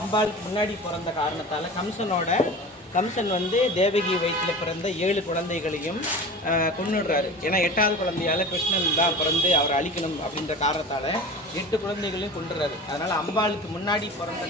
அம்பாளுக்கு முன்னாடி பிறந்த காரணத்தால் கம்சன் வந்து தேவகி வயிற்றில் பிறந்த 7 குழந்தைகளையும் கொன்னுடுறாரு. ஏன்னா 8வது குழந்தையால் கிருஷ்ணன் தான் பிறந்து அவரை அழிக்கணும் அப்படின்ற காரணத்தால் 8 குழந்தைகளையும் கொண்டுறாரு. அதனால் அம்பாளுக்கு முன்னாடி பிறந்த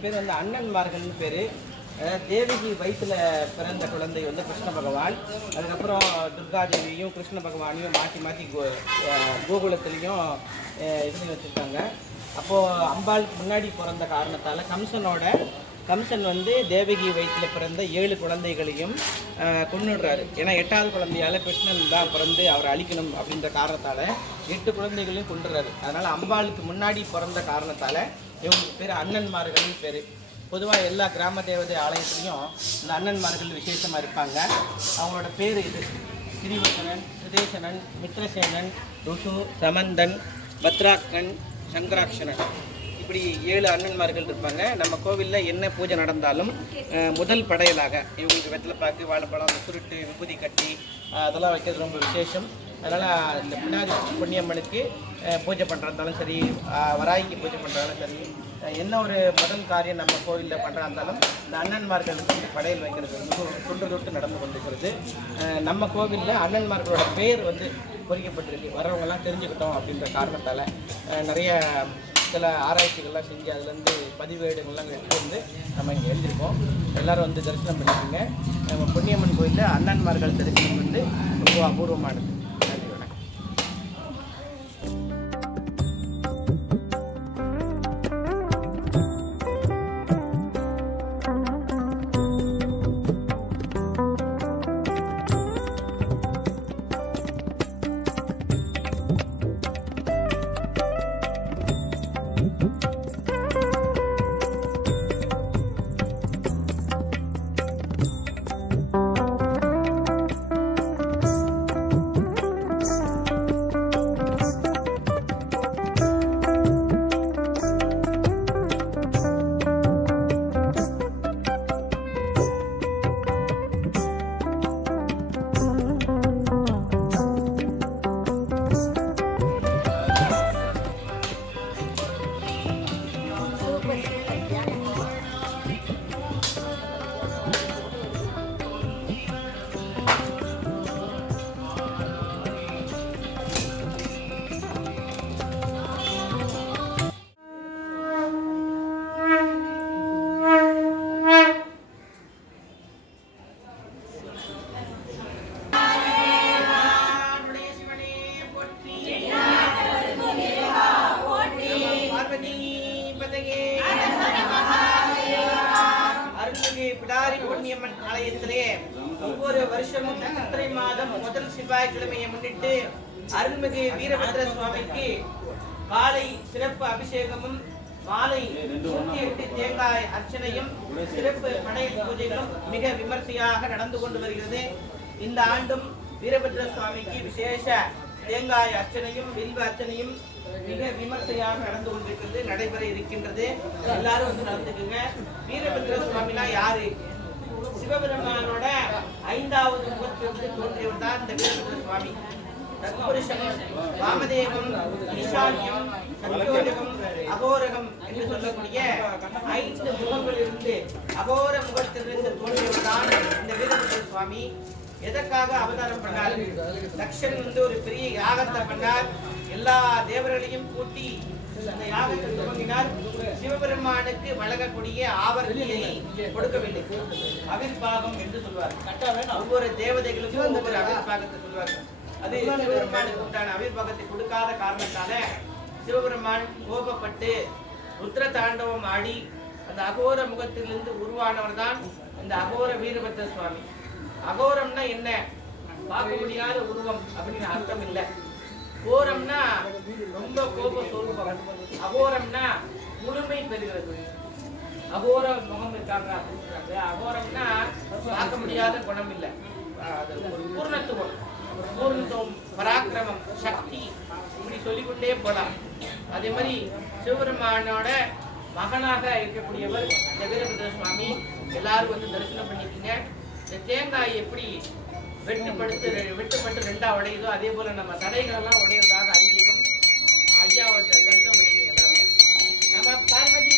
பேர் வந்து அண்ணன்மார்கள்னு பேர். தேவகி வயிற்றில் பிறந்த குழந்தை வந்து கிருஷ்ண பகவான். அதுக்கப்புறம் துர்காதேவியும் கிருஷ்ண பகவானையும் மாற்றி கோகுலத்துலேயும் இதுலையும் வச்சுருக்காங்க. அப்போது அம்பாளுக்கு முன்னாடி பிறந்த காரணத்தால் கம்சன் வந்து தேவகி வயிற்றில் பிறந்த 7 குழந்தைகளையும் கொன்னுடுறாரு. ஏன்னா 8வது குழந்தையால் கிருஷ்ணன் தான் பிறந்து அவரை அழிக்கணும் அப்படின்ற காரணத்தால் 8 குழந்தைகளையும் கொண்டுறாரு. அதனால் அம்பாளுக்கு முன்னாடி பிறந்த காரணத்தால் இவங்களுக்கு பேர் அண்ணன்மார்கள்னு பேர். பொதுவாக எல்லா கிராம தேவதை ஆலயத்துலேயும் இந்த அண்ணன்மார்கள் விசேஷமாக இருப்பாங்க. அவங்களோட பேர் இது: ஸ்ரீவசனன், சுதேசனன், மித்ரசேனன், ருசு, சமந்தன், பத்ராக்கன், சங்கராட்சணன், இப்படி 7 அண்ணன்மார்கள் இருப்பாங்க. நம்ம கோவிலில் என்ன பூஜை நடந்தாலும் முதல் படையலாக இவங்களுக்கு வெத்தலைப்பாக்கு, வாழைப்பழம், சுருட்டு, விபூதி கட்டி அதெல்லாம் வைக்கிறது ரொம்ப விசேஷம். அதனால் இந்த பின்னாடி பொன்னியம்மனுக்கு பூஜை பண்ணுறதாலும் சரி, வராய்க்கு பூஜை பண்ணுறதாலும் சரி, என்ன ஒரு முதல் காரியம் நம்ம கோவிலில் பண்ணுறா இருந்தாலும் இந்த அண்ணன்மார்களுக்கு வந்து படையல் வைக்கிறது தொன்று தொட்டு நடந்து கொண்டிருக்கிறது. நம்ம கோவிலில் அண்ணன்மார்களோட பேர் வந்து பொறிக்கப்பட்டிருக்கு. வரவங்கெல்லாம் தெரிஞ்சுக்கிட்டோம் அப்படின்ற காரணத்தால் நிறைய சில ஆராய்ச்சிகள்லாம் செஞ்சு அதுலேருந்து பதிவேடுகள்லாம் எடுத்து வந்து நம்ம இங்கே எழுதியிருக்கோம். எல்லோரும் வந்து தரிசனம் பண்ணிக்கோங்க. நம்ம பொன்னியம்மன் கோயிலில் அண்ணன்மார்கள் தரிசனம் வந்து ரொம்ப அபூர்வமானது. பிடாரி பொன்னியம்மன் ஆலயத்திலே ஒவ்வொரு வருஷமும் சித்திரை மாதம் முதல் செவ்வாய்க்கிழமையை முன்னிட்டு அருள்மிகு வீரபத்ர சுவாமிக்கு காலை சிறப்பு அபிஷேகமும் மாலை 108 தேங்காய் அர்ச்சனையும் சிறப்பு படையல் பூஜைகளும் மிக விமர்சையாக நடந்து கொண்டு வருகிறது. இந்த ஆண்டும் வீரபத்ர சுவாமிக்கு விசேஷ தேங்காய் அர்ச்சனையும் வில்வ அர்ச்சனையும் மிக விமர்சையாக நடந்து கொண்டிருக்கிறது, நடைபெற இருக்கின்றது. எல்லாரும் வந்து நடந்துக்குங்க. வீரபத்ர சுவாமினா யாரு? சிவபெருமானோட 5வது முகத்திலிருந்து தோன்றியவர் தான் இந்த வீரபத்ர சுவாமி. தத்புருஷம், வாமதேவம், ஈசான்யம், சத்யோஜகம், அகோரகம் என்று சொல்லக்கூடிய 5 முகங்களிலிருந்து அகோர முகத்திலிருந்து தோன்றியவர் தான் இந்த வீரபத்ர சுவாமி. எதற்காக அவதாரம் பண்ணார்? தக்ஷன் ஒரு பெரிய யாகத்தை பண்ணார். எல்லா தேவர்களையும் கூட்டி அந்த யாகத்தை துவங்கினார். சிவபெருமானுக்கு வழங்கக்கூடிய ஆவர்த்தியை கொடுக்கவில்லை. அவிர்பாகம் என்று சொல்வார். ஒவ்வொரு தேவதைகளுக்கும் ஒவ்வொரு அவிர்பாகத்தை சொல்வார்கள். அது சிவபெருமானுக்கு உண்டான அவிர்பாகத்தை கொடுக்காத காரணத்தால சிவபெருமான் கோபப்பட்டு ருத்ர தாண்டவம் ஆடி அந்த அகோர முகத்திலிருந்து உருவானவர் தான் இந்த அகோர வீரபத்ர சுவாமி. அகோரம்னா என்ன? பார்க்க முடியாத உருவம் அப்படின்னு அர்த்தம் இல்லை. கோரம்னா ரொம்ப கோப சொரூபம். அகோரம்னா முழுமை பெறுகிறது. அகோர முகம் இருக்காங்க அப்படின்னு சொல்றாங்க. அகோரம்னா பார்க்க முடியாத குணம் இல்லை, பூர்ணத்துவம். பூர்ணத்துவம், பராக்கிரமம், சக்தி, இப்படி சொல்லிக்கொண்டே போலாம். அதே மாதிரி சிவபெருமானோட மகனாக இருக்கக்கூடியவர் இந்த வீரபத்ர சுவாமி. எல்லாரும் தரிசனம் பண்ணிக்கிங்க. இந்த தேங்காய் எப்படி வெட்டுப்பட்டு ரெண்டா உடையுதோ அதே போல நம்ம தடைகள் எல்லாம் உடையதாக ஐதீகம். ஐயாவை தரிசனம் பண்ணிக்கிங்க எல்லாரும். நம்ம பார்வதி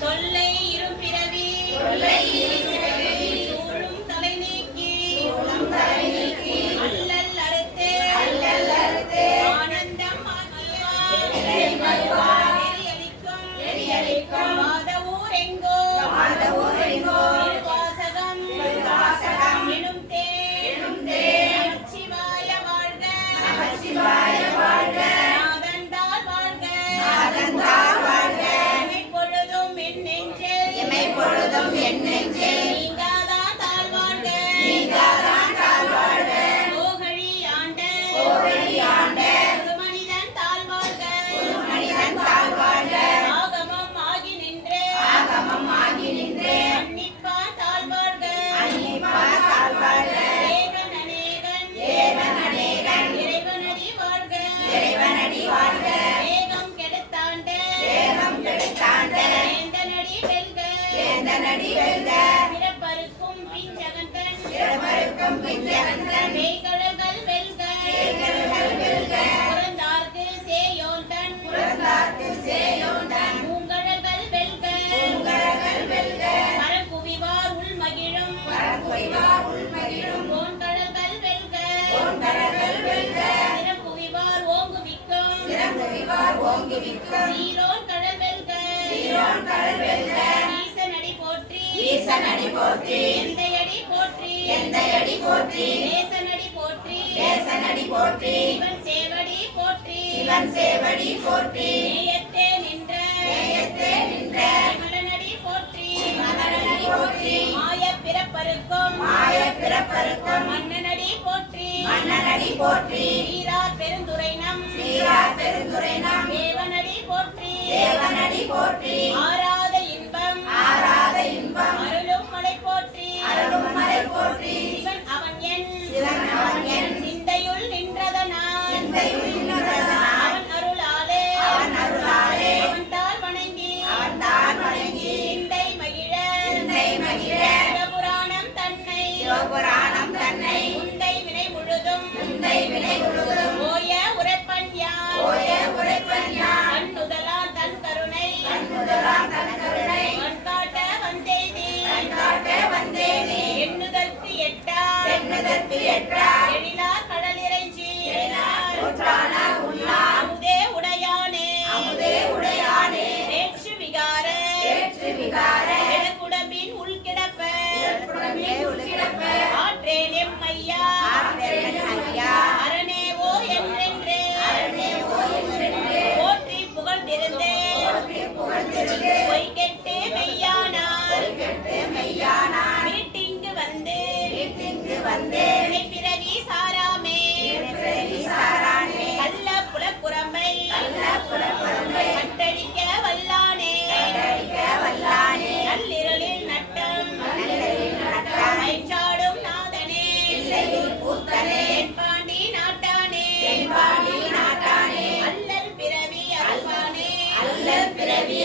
சொல்லை இருபிறவி சூழும் தலை நீக்கி அல்லல் அறுத்தே ஆனந்தம் நெறியளிக்கும் மாதவூர் எங்கோ வாசகம் எனும் நமச்சிவாய வாழ்க நாதந்தாள் வாழ்க எமை பொழுதும் என் நெஞ்சே ஈசனடி போற்றி ஈசனடி போற்றி எந்தையடி போற்றி எந்தையடி போற்றி தேசனடி போற்றி தேசனடி போற்றி சிவன் சேவடி போற்றி சிவன் சேவடி போற்றி நேயத்தே நின்ற மலனடி போற்றி மலனடி போற்றி மாய பிறப்பருக்கும் மன்னனடி போற்றி மன்னனடி போற்றி சீரார் பெருந்துரைனம் தேவனடி போற்றி ஆராத இன்பம் அருளும் மலை போற்றி சிவன் அவன் என் சிந்தையுள் நின்றதனால் அவன் அருளாலே அவன் தாள் வணங்கி சிந்தை மகிழ சிவபுராணம் தன்னை உந்தை வினை முழுதும் ஓய உரைப்பன் யான் கண்ணுதலான் தன் கருணை கண்காட்ட வந்தேனே எண்ணுதற்கு எட்டா எழிலா கடல் இறைஞ்சி அமுதே உடையானே நேற்று விகார எனக்குடம்பின் உள்கிடப்ப ஆற்றேன் எம்மையா அரணேவோ என்றென்றே போற்றி புகழ்ந்திருந்தேன் பொய்கெட்டு மெய்யானார் மீட்டிங்கு வந்து பிறவி சாராமே கள்ள புலப்புறம்பை கட்டழிக்க வல்லானே நள்ளிரலில் நட்டம் மைச்சாடும் நாதனே தென்பாண்டி நாட்டானே அல்லல் பிறவி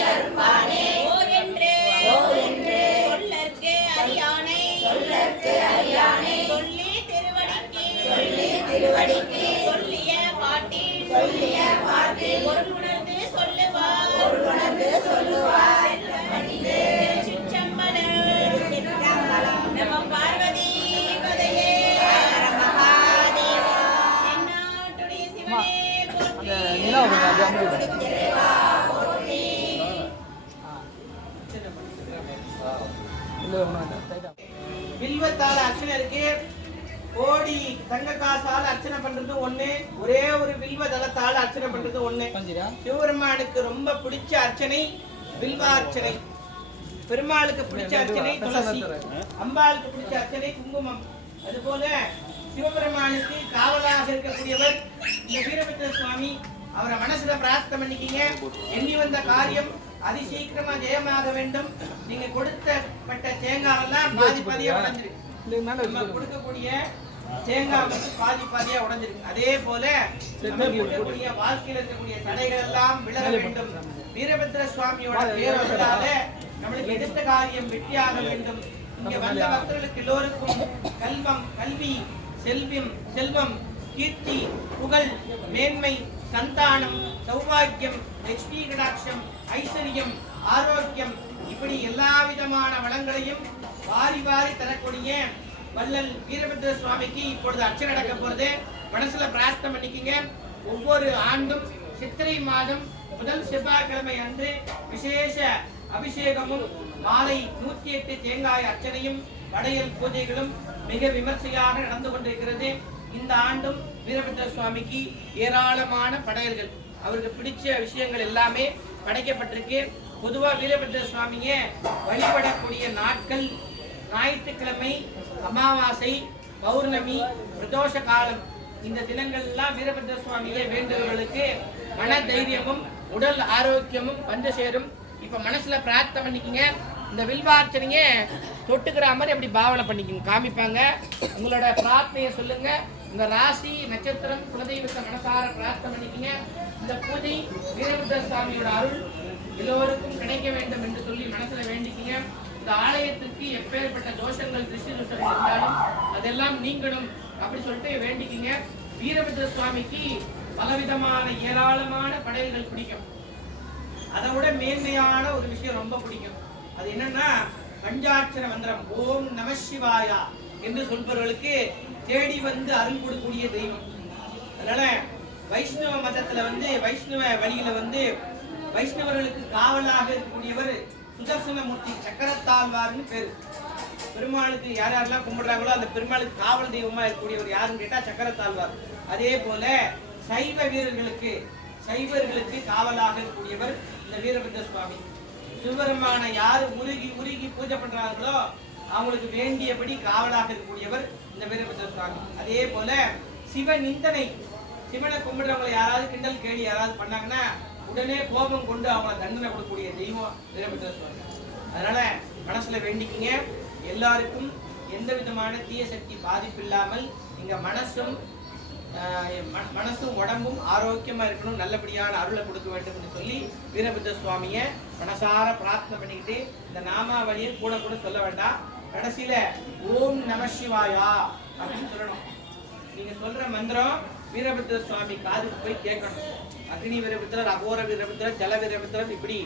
அருள்வானே ஓ என்று சொல்லற்கு அறியானை சொல்லி திருவடிக்கு சொல்லிய பாட்டி பொருள் உணர்ந்து சொல்லுவார் திருச்சிற்றம்பலம். நம பார்வதி பதையே தென்னாட்டுடைய சிவனே போற்றி. வில்வத்தால அர்ச்சனை இருக்கு. கோடி தங்க காசால அர்ச்சனை பண்றது ஒண்ணு, ஒரே ஒரு வில்வ தளத்தால அர்ச்சனை பண்றது ஒண்ணு. சிவபெருமானுக்கு ரொம்ப பிடிச்ச அர்ச்சனை வில்வார்ச்சனை, பெருமாளுக்கு பிடிச்ச அர்ச்சனை துளசி, அம்பாளுக்கு பிடிச்ச அர்ச்சனை குங்குமம். அதுபோல சிவபெருமானுக்கு காவலாக இருக்கக்கூடியவர் இந்த வீரபத்ர சுவாமி. அவரை மனசுல பிரார்த்தனை பண்ணிக்கிங்க. எண்ணி வந்த காரியம் அதிசீக்கிரமா ஜெயமாக வேண்டும். நீங்க கொடுத்தப்பட்ட தேங்காவெல்லாம் பாதியா உடைஞ்சிருக்கு. நம்ம கொடுக்கக்கூடிய தேங்காய் வந்து பாதியா உடைஞ்சிருக்கு. அதே போல இருக்கக்கூடிய வாழ்க்கையில் இருக்கக்கூடிய தடைகள் எல்லாம் விலக வேண்டும். வீரபத்ர சுவாமியோட பேரோடால நம்மளுக்கு எடுத்த காரியம் வெற்றியாக வேண்டும். இங்க வந்த பக்தர்களுக்கு எல்லோருக்கும் கல்வி, செல்வம், கீர்த்தி, புகழ், மேன்மை, சந்தானம், சௌபாக்கியம், லட்சுமி கடாட்சம், ஐஸ்வர்யம், ஆரோக்கியம், இப்படி எல்லா விதமான வளங்களையும் வாரி தரக்கூடிய வள்ளல் வீரபத்ர சுவாமிக்கு இப்பொழுது அர்ச்சனை நடக்க போறது. மனசுல பிரார்த்தனை பண்ணிக்கங்க. ஒவ்வொரு ஆண்டும் சித்திரை மாதம் முதல் செவ்வாய்க்கிழமை அன்று விசேஷ அபிஷேகமும் மாலை 108 தேங்காய் அர்ச்சனையும் படையல் பூஜைகளும் மிக விமர்சையாக நடந்து கொண்டிருக்கிறது. இந்த ஆண்டும் வீரபத்ர சுவாமிக்கு ஏராளமான படையல்கள், அவருக்கு பிடிச்ச விஷயங்கள் எல்லாமே படைக்கப்பட்டிருக்கு. பொதுவா வீரபத்ர சுவாமிய வழிபடக்கூடிய நாட்கள் ஞாயிற்றுக்கிழமை, அமாவாசை, பௌர்ணமி, பிரதோஷ காலம். இந்த தினங்கள் எல்லாம் வீரபத்ர சுவாமியை வேண்டுபவர்களுக்கு மன தைரியமும் உடல் ஆரோக்கியமும் வந்து சேரும். இப்ப மனசுல பிரார்த்தனை பண்ணிக்கங்க. இந்த வில்வார்ச்சனைய தொட்டுக்கிற மாதிரி அப்படி பாவனை பண்ணிக்கங்க, காமிப்பாங்க. உங்களோட பிரார்த்தனையை சொல்லுங்க. உங்க ராசி, நட்சத்திரம், குலதெய்வத்தை மனசார பிரார்த்தனை பண்ணிக்கங்க. இந்த பூஜை வீரபத்ர சுவாமியோட அருள் எல்லோருக்கும் கிடைக்க வேண்டும் என்று சொல்லி மனசுல வேண்டிக்கங்க. இந்த ஆலயத்திற்கு எப்பேற்பட்ட தோஷங்கள், திருஷ்டி தோஷங்கள் இருந்தாலும் அதெல்லாம் நீங்கணும் அப்படி சொல்லிட்டு வேண்டிக்கிங்க. வீரபத்ர சுவாமிக்கு பலவிதமான ஏராளமான படையல்கள் பிடிக்கும். அதை விட மேன்மையான ஒரு விஷயம் ரொம்ப பிடிக்கும். அது என்னன்னா பஞ்சாட்சர மந்திரம் ஓம் நம சிவாயா என்று சொல்பவர்களுக்கு தேடி வந்து அருள் கொடுக்கக்கூடிய தெய்வம். அதனால வைஷ்ணவ மதத்துல வைஷ்ணவ வழியில வைஷ்ணவர்களுக்கு காவலாக இருக்கக்கூடியவர் சுதர்சனமூர்த்தி சக்கரத்தாழ்வார்னு பேரு. பெருமாளுக்கு யார் யாரெல்லாம் கும்பிடுறாங்களோ அந்த பெருமாளுக்கு காவல் தெய்வமா இருக்கக்கூடியவர் யாருன்னு கேட்டா சக்கரத்தாழ்வார். அதே போல சைவர்களுக்கு காவலாக இருக்கக்கூடியவர் இந்த வீரபத்ர சுவாமி. சிவபெருமான யாரு உருகி உருகி பூஜை பண்றாங்களோ அவங்களுக்கு வேண்டியபடி காவலாக இருக்கக்கூடியவர் இந்த வீரபத்ர சுவாமி. அதே போல சிவ நிந்தனை, சிவனை கும்பிடுறவங்களை யாராவது கிண்டல் கேலி யாராவது பண்ணாங்கன்னா உடனே கோபம் கொண்டு அவங்களை தண்டனை கொடுக்கக்கூடிய தெய்வம் வீரபத்ர சுவாமி. அதனால மனசுல வேண்டிக்கிங்க, எல்லாருக்கும் எந்த விதமான தீய சக்தி பாதிப்பு இல்லாமல் இங்க மனசும் உடம்பும் ஆரோக்கியமா இருக்கணும், நல்லபடியான அருளை கொடுக்க வேண்டும் என்று சொல்லி வீரபத்ர சுவாமிய மனசார பிரார்த்தனை பண்ணிக்கிட்டு இந்த நாமாவளியை கூட கூட சொல்ல வேண்டாம். கடைசியில ஓம் நம சிவாயா அப்படின்னு சொல்லணும். நீங்க சொல்ற மந்திரம் வீரபத்ர சுவாமி காதுக்கு போய் கேட்கணும். அக்னி வீரபத்ரர், அகோர வீரபத்ரர், ஜல வீரபத்ரர், இப்படி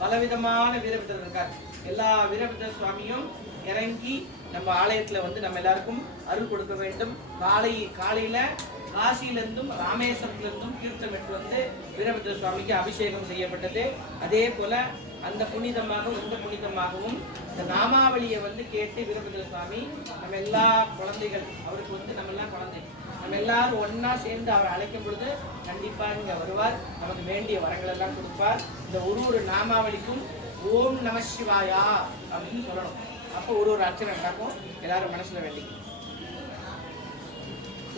பலவிதமான வீரபத்ரர் இருக்கார். எல்லா வீரபத்ர சுவாமியும் இறங்கி நம்ம ஆலயத்துல வந்து நம்ம எல்லாருக்கும் அருள் கொடுக்க வேண்டும். காலையில காசியிலிருந்தும் ராமேஸ்வரத்திலிருந்தும் தீர்த்தம் பெற்று வந்து வீரபத்ர சுவாமிக்கு அபிஷேகம் செய்யப்பட்டது. அதே போல அந்த புனிதமாகவும் இந்த புனிதமாகவும் இந்த நாமாவளியை வந்து கேட்டு வீரபத்ர சுவாமி நம்ம எல்லா குழந்தைகள், அவருக்கு வந்து நம்ம எல்லாம் குழந்தை, நம்ம எல்லாரும் ஒன்னா சேர்ந்து அவரை அழைக்கும் பொழுது கண்டிப்பா இங்க வருவார், நமக்கு வேண்டிய வரங்கள் எல்லாம் கொடுப்பார். இந்த ஒரு நாமாவளிக்கும் ஓம் நம சிவாயா அப்படின்னு சொல்லணும். அப்போ ஒரு அர்ச்சனை நடக்கும். எல்லாரும் மனசுல வேண்டிக்கும்.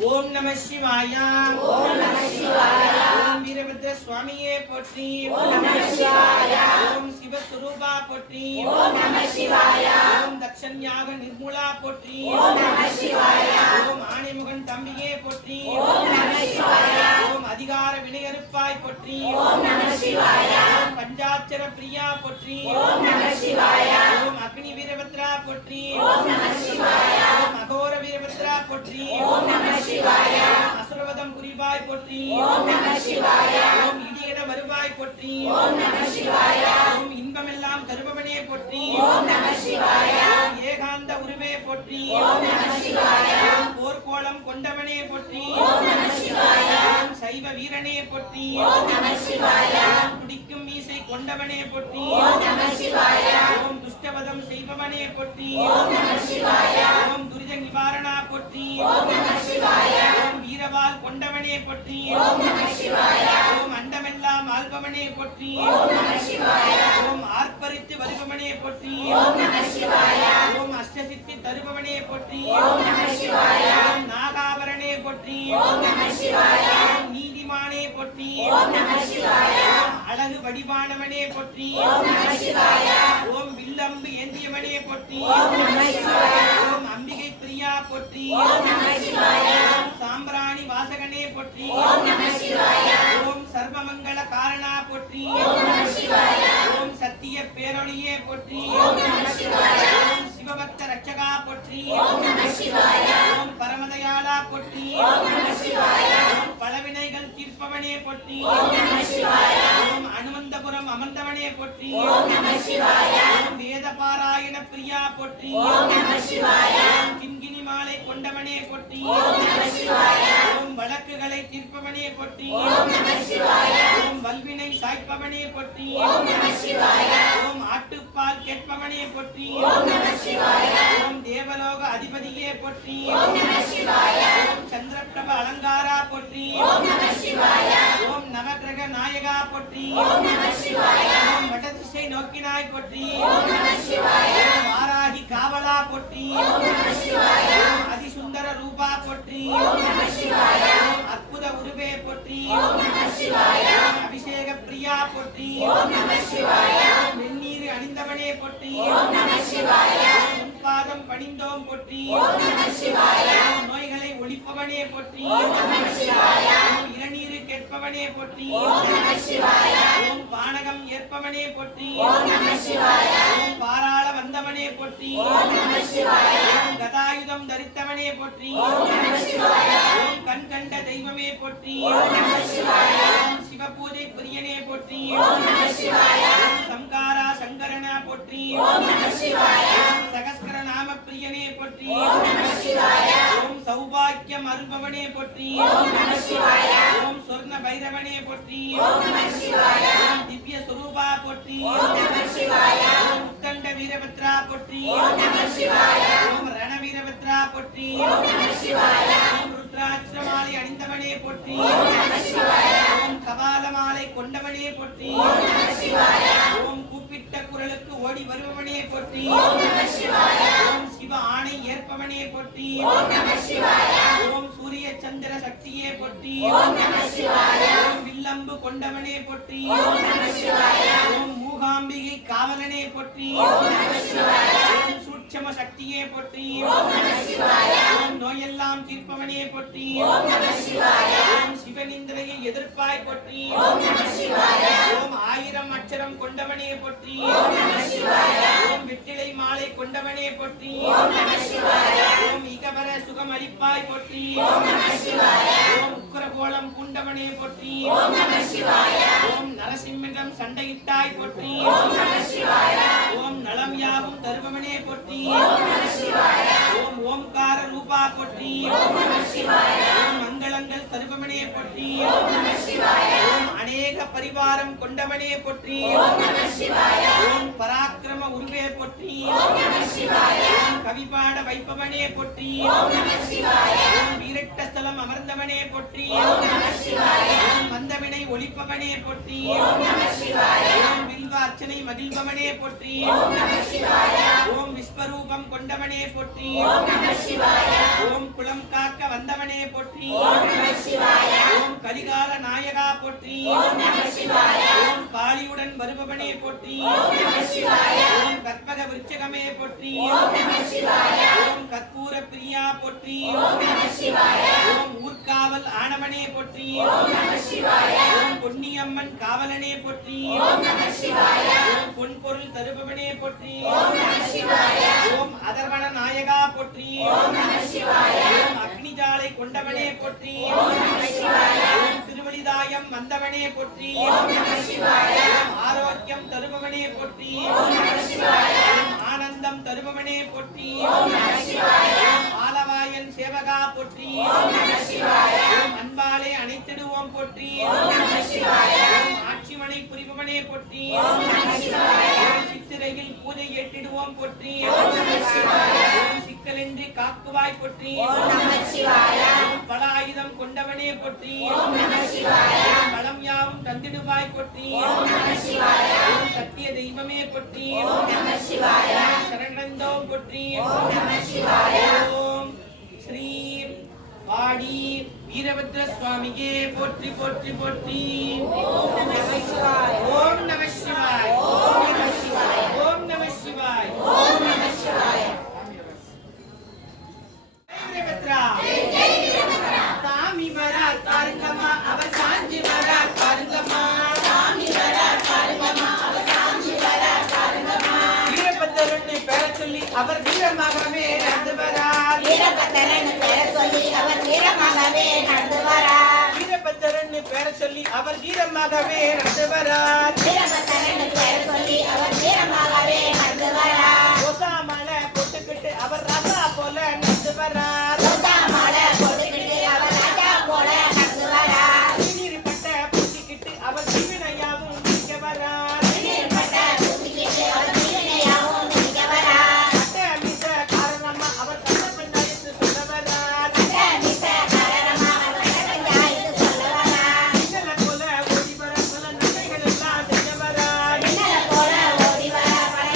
ஓம் நம சிவாயா, ஓம் நம சிவாயா, ஓம் வீரபத்ர சுவாமியே போற்றி, ஓம் நம சிவாயா, ஓம் சிவஸ்வரூபா போற்றி, ஓம் நம சிவாயா, ஓம் தக்ஷண்யாக நிர்மூலா போற்றி, ஓம் நம சிவாயா, ஓம் ஆணைமுகன் தம்பியே போற்றி, ஓம் நம சிவாயா, ஓம் அதிகார வினையறுப்பாய் போற்றி, ஓம் நம சிவாயா, ஓம் பஞ்சாட்சர பிரியா போற்றி, ஓம் நம சிவாயா, ஓம் அக்னி வீரபத்ரா போற்றி, ஓம் நம சிவாயா, ஓம் அகோர வீரபத்ரா போற்றி, ஓம் நம சிவாயா, ஓம் அசுரவதம் புரிவாய் போற்றி, ஓம் நம சிவாயா, ஓம் இடியட வருவாய் போற்றி, ஓம் நம சிவாயா, ஓம் இன்பமெல்லாம் தருபவனே போற்றி, ஓம் நம சிவாயா, ஓம் ஏகாந்த உருவே போற்றி, ஓம் நம சிவாயா, ஓம் போர்க்கோளம் கொண்டவனே போற்றி, ஓம் நம சிவாயா, ஓம் சைவ வீரனே போற்றி, ஓம் நம சிவாயா, ஓம் துடிக்கும் மீசை கொண்டவனே போற்றி, ஓம் நம சிவாயா, ஓம் துஷ்டவதம் செய்பவனே போற்றி, ஓம் நம சிவாயா, ஓம் துரித நிவாரணா போற்றி, ஓம் நம சிவாயா, ஓம் வீரவால் கொண்டவனே போற்றி, ஓம் நம சிவாயா, ஓம் அண்டமெல்லாம் ஆள்பவனே போற்றி, ஓம் நம சிவாயா, ஓம் ஆர்ப்பரித்து வருபவனே போற்றி, ஓம் நம சிவாயா, ஓம் அஷ்டசித்தி தருபவனே போற்றி, ஓம் நம சிவாயா, ஓம் நாகாபரணே போற்றி, ஓம் நம சிவாயா, ஓம் நீதிமானே போற்றி, ஓம் நம சிவாயா, ஓம் அழகு வடிவானவனே போற்றி, ஓம் நம சிவாயா, ஓம் வில்லம்பு ஏந்தியவனே போற்றி, ஓம் நம சிவாயா, ஓம் அம்பிகை பிரியா போற்றி, ஓம் நம சிவாயா, ஓம் சாம்பிராணி வாசகனே போற்றி, ஓம் நம சிவாயா, ஓம் சர்வமங்கள காரணா போற்றி, ஓம் நம சிவாயா, ஓம் சத்திய பேரொழியே போற்றி, ஓம் நம சிவாயா, ஓம் சிவபக்த ரட்சகா போற்றி, ஓம் நம சிவாயா, ஓம் பரமதயாளா போற்றி, ஓம் நம சிவாயா, ஓம் பலவினைகள் தீர்ப்பவனே போற்றி, ஓம் நம சிவாயா, ஓம் அனுமந்தபுரம் அமர்ந்தவனே போற்றி, ஓம் நம சிவாயா, ஓம் வேத பாராயண பிரியா போற்றி, ஓம் நம சிவாயா, ஓம் கிண்கிணி மாலை கொண்டவனே போற்றி, ஓம் நம சிவாயா, ஓம் வழக்குகளை தீர்ப்பவனே போற்றி, ஓம் நம சிவாயா, ஓம் வல்வினை சாய்ப்பவனே போற்றி, ஓம் நம சிவாயா, ஓம் ஆட்டுப்பால் கேட்பவனே போற்றி, ஓம் நம சிவாயா, ஓம் தேவலோக அதிபதியே போற்றி, ஓம் நம சிவாயா, ஓம் சந்திரபிரப அலங்காரா போற்றி, ஓம் நம சிவாயா, ஓம் நவகிரக நாயகா போற்றி, ஓம் நம சிவாயா, ஓம் வடதிசை நோக்கினாய் போற்றி, ஓம் நம சிவாயா, ஓம் வாராகி காவலா போற்றி, ஓம் நம சிவாயா, ஓம் அதிசுந்தர ரூபா போற்றி, ஓம் நம சிவாயா, ஓம் அற்புத உருவே போற்றி, ஓம் நம சிவாயா, ஓம் அபிஷேக பிரியா போற்றி, ஓம் நம சிவாயா, ஓம் வெந்நீர் அணிந்தவனே போற்றி, ஓம் நம சிவாயா, ஓம் பாதம் பணிந்தோம் போற்றி, ஓம் நம சிவாயா, ஓம் நோய்களை ஒழிப்பவனே போற்றி, ஓம் நம சிவாயா, ஓம் இளநீரு கேட்பவனே போற்றி, ஓம் நம சிவாயா, ஓம் பானகம் ஏற்பவனே போற்றி, ஓம் நம சிவாயா, ஓம் பாராள வந்தவனே போற்றி, ஓம் நம சிவாயா, ஓம் கதாயுதம் தரித்தவனே போற்றி, ஓம் நம சிவாயா, ஓம் கண் கண்ட தெய்வமே போற்றி, ஓம் நம சிவாயா, ஓம் சிவபூஜை பிரியனே போற்றி, ஓம் நம சிவாயா, ஓம் சம்காரா சங்கரனா போற்றி, ஓம் நம சிவாயா, ஓம் சகஸ்கர நாம பிரியனே போற்றி, ஓம் நம சிவாயா, ஓம் சௌபாக்கியம் அருள்பவனே போற்றி. ஓம் நம சிவாய. ஓம் சொர்ண பைரவனே போற்றி. ஓம் நம சிவாய. ஓம் திவ்ய சுரூபா போற்றி. ஓம் நம சிவாய. ஓம் உத்தண்ட வீரபத்ரா போற்றி. ஓம் நம சிவாய. ஓம் ரண வீரபத்ரா போற்றி. ஓம் நம சிவாய. ஓம் ருத்ராட்சமாலை அணிந்தவனே போற்றி. ஓம் நம சிவாய. ஓம் கபாலமாலை கொண்டவனே போற்றி. ஓம் நம சிவாய. ஓம் கூப்பிட்ட குரலுக்கு ஓடி வருபவனே போற்றி. ஓம் நம சிவாய. ஓம் சிவ ஆணை ஏற்பவனே போற்றி. ஓம் நம சிவாய. ஓம் சூரிய சந்திர சக்தியே போற்றி. ஓம் நம சிவாய. ஓம் வில்லம்பு கொண்டவனே போற்றி. ஓம் நம சிவாய. ஓம் மூகாம்பிகை காவலனே போற்றி. ஓம் நம சிவாய. ஓம் சூட்சம சக்தியே போற்றி. ஓம் நம சிவாய. ஓம் நோயெல்லாம் தீர்ப்பவனே போற்றி. ஓம் நம சிவாய. ஓம் சிவனிந்திரையை எதிர்ப்பாய் போற்றி. ஓம் நம சிவாய. ஓம் 1000 அட்சரம் கொண்டவனே போற்றி. ஓம் நம சிவாய. ஓம் வெற்றிலை மாலை கொண்டவனே போற்றி. ஓம் நம சிவாய. ஓம் இகவர சுகம் அளிப்பாய் போற்றி. ஓம் நம சிவாய. ஓம் உக்கிரகோலம் பூண்டவனே போற்றி. ஓம் நம சிவாய. ஓம் நரசிம்மனிடம் சண்டையிட்டாய் போற்றி. ஓம் நம சிவாய. ஓம் நலம் யாவும் தருபவனே போற்றி. ஓம் நம சிவாய. ஓம் ஓம்கார ரூபா போற்றி. ஓம் நம சிவாய. ஓம் மங்களங்கள் தருபவனே போற்றி. ஓம் நம சிவாய. ஓம் அநேக பரிவாரம் கொண்டவனே போற்றி. ஓம் நம சிவாய. ஓம் பராக்கிரம உருவே போற்றி. ஓம் நம சிவாய. ஓம் கவிபாட வைப்பவனே போற்றி. ஓம் நம சிவாய. ஓம் வீரட்ட ஸ்தலம் அமர்ந்தவனே போற்றி. ஓம் நம சிவாய. ஓம் வந்தவினை ஒழிப்பவனே போற்றி. ஓம் நம சிவாய. ஓம் வில்வ அர்ச்சனை மகிழ்பவனே போற்றி. ஓம் நம சிவாய. ஓம் விஸ்வரூபம் கொண்டவனே போற்றி. ஓம் நம சிவாய. ஓம் குலம் காக்க வந்தவனே போற்றி. ஓம் நம சிவாய. ஓம் கலிகால நாயகா போற்றி. ஓம் நம சிவாய. ஓம் காளியுடன் வருபவனே போற்றி. ஓம் நம சிவாய. ஓம் கற்பக விருட்சகமே போற்றி. ஓம் நம சிவாய. ஓம் கற்பூர பிரியா போற்றி. ஓம் நம சிவாய. ஓம் ஊர்காவல் ஆனவனே போற்றி. ஓம் நம சிவாய. ஓம் பொன்னியம்மன் காவலனே போற்றி. ஓம் நம சிவாய. ஓம் பொன்பொருள் தருபவனே போற்றி. ஓம் நம சிவாய. ஓம் அதர்வன நாயகா போற்றி. ஓம் நம சிவாய. ஓம் அக்னிஜாலை கொண்டவனே போற்றி. ஓம் நம சிவாய. ஓம் திருவழிதாயம் வந்தவனே போற்றி. ஓம் நம சிவாய. ஓம் ஆரோக்கியம் தருபவனே போற்றி. ஓம் நம சிவாய. ஓம் ஆனந்தம் தருபவனே போற்றி. ஓம் நம சிவாய. ஓம் ஆலவாயன் சேவகா போற்றி. ஓம் நம சிவாய. ஓம் அன்பாலே அணைத்திடுவோம் போற்றி. ஓம் நம சிவாய. ஓம் ஆட்சிமனை புரிபவனே போற்றி. ஓம் நம சிவாய. ஓம் சித்திரையில் பூஜை ஏற்றிடுவோம் போற்றி. ஓம் நம சிவாய. ஓம் சிக்கலின்றி காக்குவாய் போற்றி. ஓம் நம சிவாய. ஓம் பல ஆயுதம் கொண்டவனே போற்றி. ஓம் நம சிவாய. ஓம் பலம் யாவும் தந்திடுவாய் போற்றி. ஓம் நம சிவாய. ஓம் சத்திய தெய்வமே போற்றி. ஓம் நம சிவாய. சரணந்தோம் போற்றி. ஓம் நம சிவாய. ஓம் ஸ்ரீ வாடி வீரபத்ர சுவாமியே போற்றி போற்றி போற்றி. ஓம் நம சிவாய. ஓம் நம சிவாய். ஓம் நம சிவாய. ஓம் நம சிவாய். ஓம் நம சிவாய. வீரபத்ரா சாமி வரா பாருங்கம்மா, அவர் சாஞ்சி வரா பாருங்கம்மா. சாமி வர பாருங்கம்மா, அவர் சாமி வர பாருங்கம்மா. வீரபத்ரன்னு பெயர் சொல்லி அவர் வீரமாகவே நடந்து வரார். வீரபத்திரன் பெயர் சொல்லி அவர் வீரமாகவே நடந்து வரார். வீரபத்ரன்னு பெயர் சொல்லி அவர் வீரமாகவே நடந்து வரார். வீரபத்திரன் பெயர் சொல்லி அவர் வீரமாகவே நடந்து வரார். ஒசாமலை போட்டுக்கிட்டு அவர் ராசா போல நடந்து வரார். ரோசா மாலை போட்டுக்கிட்டு அவர் ராஜா போல நடந்து வரார். நீர் பட்ட பூச்சிக்கிட்டு அவர் ஜீவனையாவும் நிற்க வரார். நீர் பட்ட பூசிக்கிட்டு அவர் வீரனையாவும் நிற்க வரார். அட்ட மிச காரணமா அவர் கண்ணப்பண்டாயித்து சொல்ல வரார். மிசக்காரமா அவர் பஞ்சாயத்து சொல்ல வரார். மின்னல போல ஓடி வர பல நன்மைகள் எல்லாம் செய்ய வரார். மின்னல போல ஓடி வர பல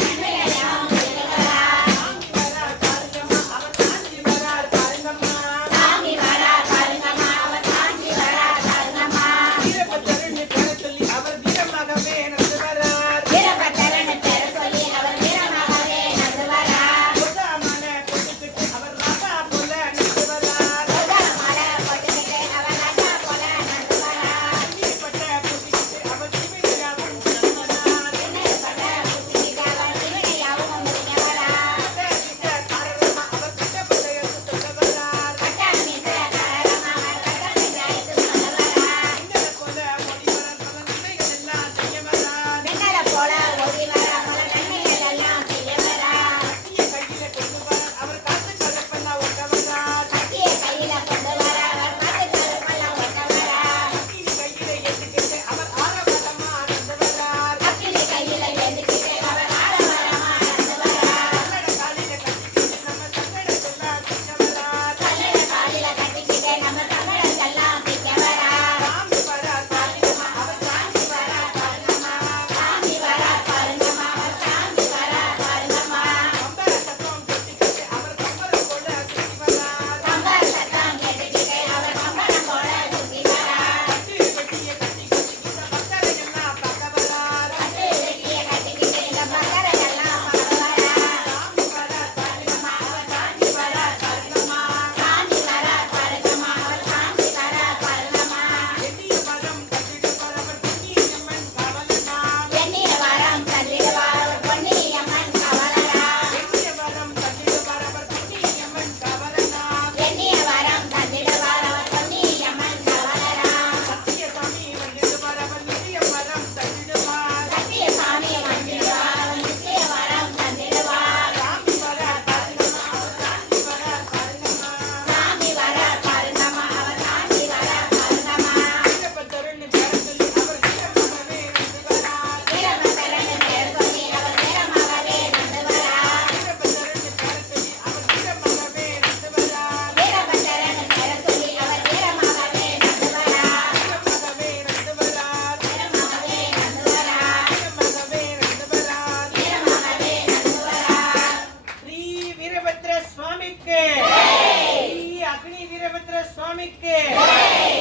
சுவாமிக்கு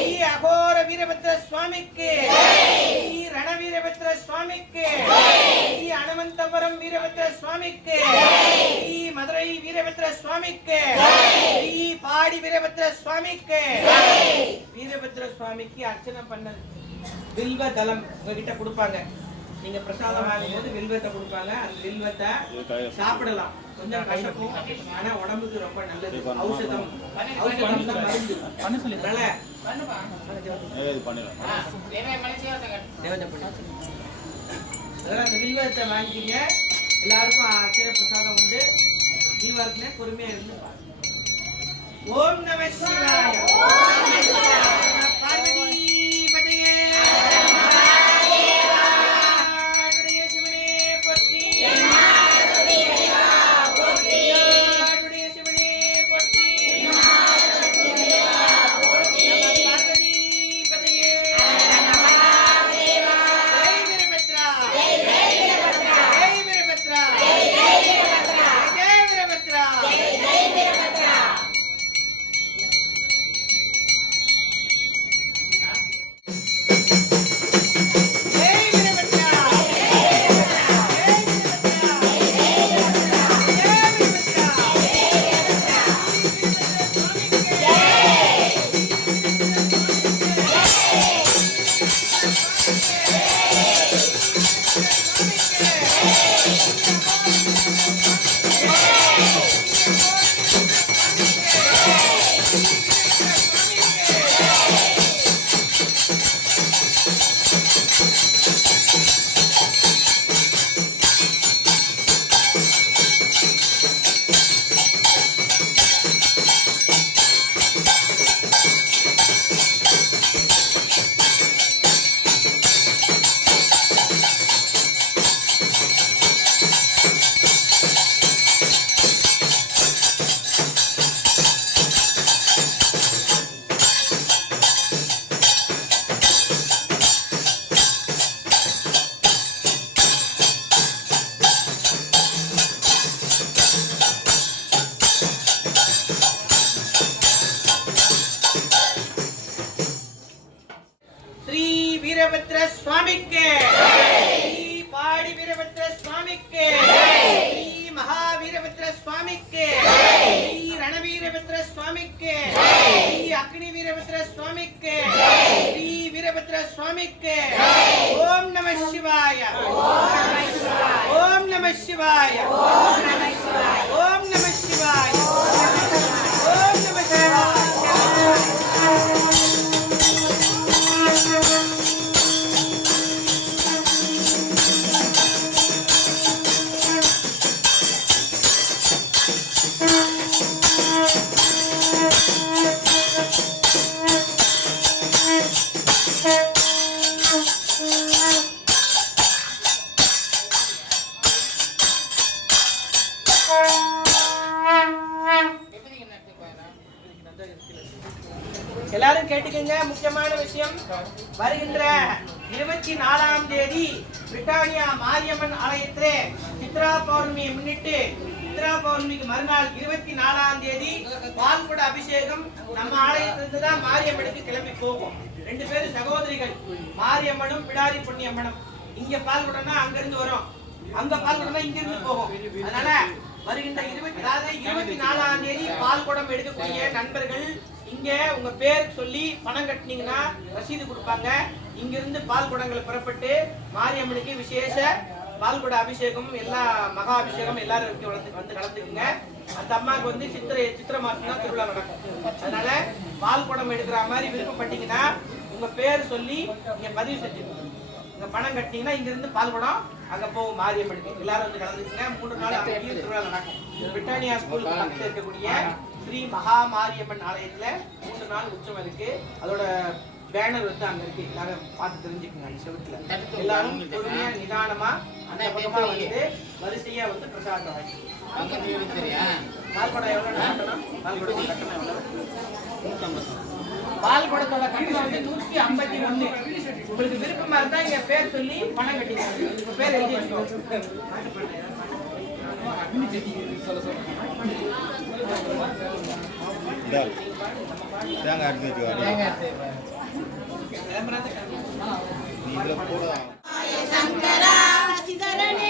ஸ்ரீ அகோர வீரபத்ர சுவாமிக்கு ஸ்ரீ ரணவீரபத்ர சுவாமிக்கு ஸ்ரீ அனுமந்தபுரம் வீரபத்ர சுவாமிக்கு ஸ்ரீ மதுரை வீரபத்ர சுவாமிக்கு ஸ்ரீ பாடி வீரபத்ர சுவாமிக்கு வீரபத்ர சுவாமிக்கு அர்ச்சனை பண்ணது வில்வ தலம் உங்ககிட்ட கொடுப்பாங்க. நீங்க பிரசாதம் வாங்கும்போது வில்வத்தை கொடுப்பாங்க. அந்த வில்வத்தை சாப்பிடலாம். கொஞ்சம் கஷ்டம், ஆனா உடம்புக்கு ரொம்ப நல்லது. ஔஷதம் தான் மருந்து. அதனால அந்த வில்வத்தை வாங்கிக்கிங்க. எல்லாருக்கும் அச்சர பிரசாதம் உண்டு. தீபாவளிக்கு பொறுமையா இருந்து பாருங்க. ஓம் நம சிவாய. பார்வதி பதையே வீரபத்ர சுவாமிக்கு ஸ்ரீ பாடி வீரபத்ர சுவாமிக்கு ஸ்ரீ மகாவீரபத்ர சுவாமிக்கு ஸ்ரீ ரணவீரபத்ர சுவாமிக்கு ஸ்ரீ அக்னி வீரபத்ர சுவாமிக்கு ஸ்ரீ வீரபத்ர சுவாமிக்கு ஓம் நம சிவாய. ஓம் நம சிவாய. ஓம் நம சிவாய. ஓம் நம சிவாய. ஓம் நம சிவாய. எல்லாரும் கேட்டுக்கங்க. முக்கியமான விஷயம், வருகின்ற 24ஆம் தேதி பிரிட்டானியா மாரியம்மன் ஆலயத்திலே சித்ரா பௌர்ணமியை முன்னிட்டு, சித்ரா பௌர்ணமிக்கு மறுநாள் 24ஆம் தேதி பால்குட அபிஷேகம் நம்ம ஆலயத்திலிருந்து தான் மாரியம்மனுக்கு கிளம்பி போகும். 2 பேரும் சகோதரிகள், மாரியம்மனும் பிடாரி பொன்னியம்மனும். இங்க பால்குடம்னா அங்க இருந்து வரும், அங்க பால்குடம்னா இங்க இருந்து போகும். அதனால வருகின்ற 24ஆம் தேதி பால்குடம் எடுக்கக்கூடிய நண்பர்கள் இங்க உங்க பேர் சொல்லி பணம் கட்டினீங்கன்னா ரசீது கொடுப்பாங்க. இங்க இருந்து பால் குடங்களை புறப்பட்டு மாரியம்மனுக்கு விசேஷ பால்குட அபிஷேகம், எல்லா மகா அபிஷேகம் எல்லாரும் வந்து கலந்துக்குங்க. அந்த அம்மாவுக்கு வந்து சித்திரை மாசம் தான் திருவிழா நடக்கும். அதனால பால் குடம் எடுக்கிற மாதிரி விருப்பப்பட்டீங்கன்னா உங்க பேர் சொல்லி நீங்க பதிவு செஞ்சுக்கோங்க. இங்க பணம் கட்டினீங்கன்னா இங்க இருந்து பால் குடம் அங்க போகும் மாரியம்மனுக்கு. எல்லாரும் வந்து கலந்துக்குங்க. 3 நாள் அங்கேயும் திருவிழா நடக்கும். பிரிட்டானியா ஸ்கூல் பக்கத்துல இருக்கக்கூடிய ஸ்ரீ மகா மாரியம்மன் ஆலயத்துல 3 நாள் உற்சவம் இருக்கு. அதோட பேனர் வந்து அங்க இருக்கு, எல்லாரும் பார்த்து தெரிஞ்சுக்கோங்க. அந்த செவத்துல எல்லாரும் பொறுமையா நிதானமா அந்த பக்கமா வந்து வரிசையா வந்து பிரசாதம் வாங்கிக்கோங்க. பால்குடம் எவ்வளவு கட்டணும்? பால்குடம் கட்டணம் எவ்வளவு? பால்குடத்தோட கட்டணம் வந்து 151. உங்களுக்கு விருப்பமா இருந்தா இங்க பேர் சொல்லி பணம் கட்டிக்கோங்க. உங்க பேர் எழுதி வச்சுக்கோங்க. தேங்காய் அடிச்சு வச்சுக்கோ நீ இதில் கூட சங்கரா சசிதரனே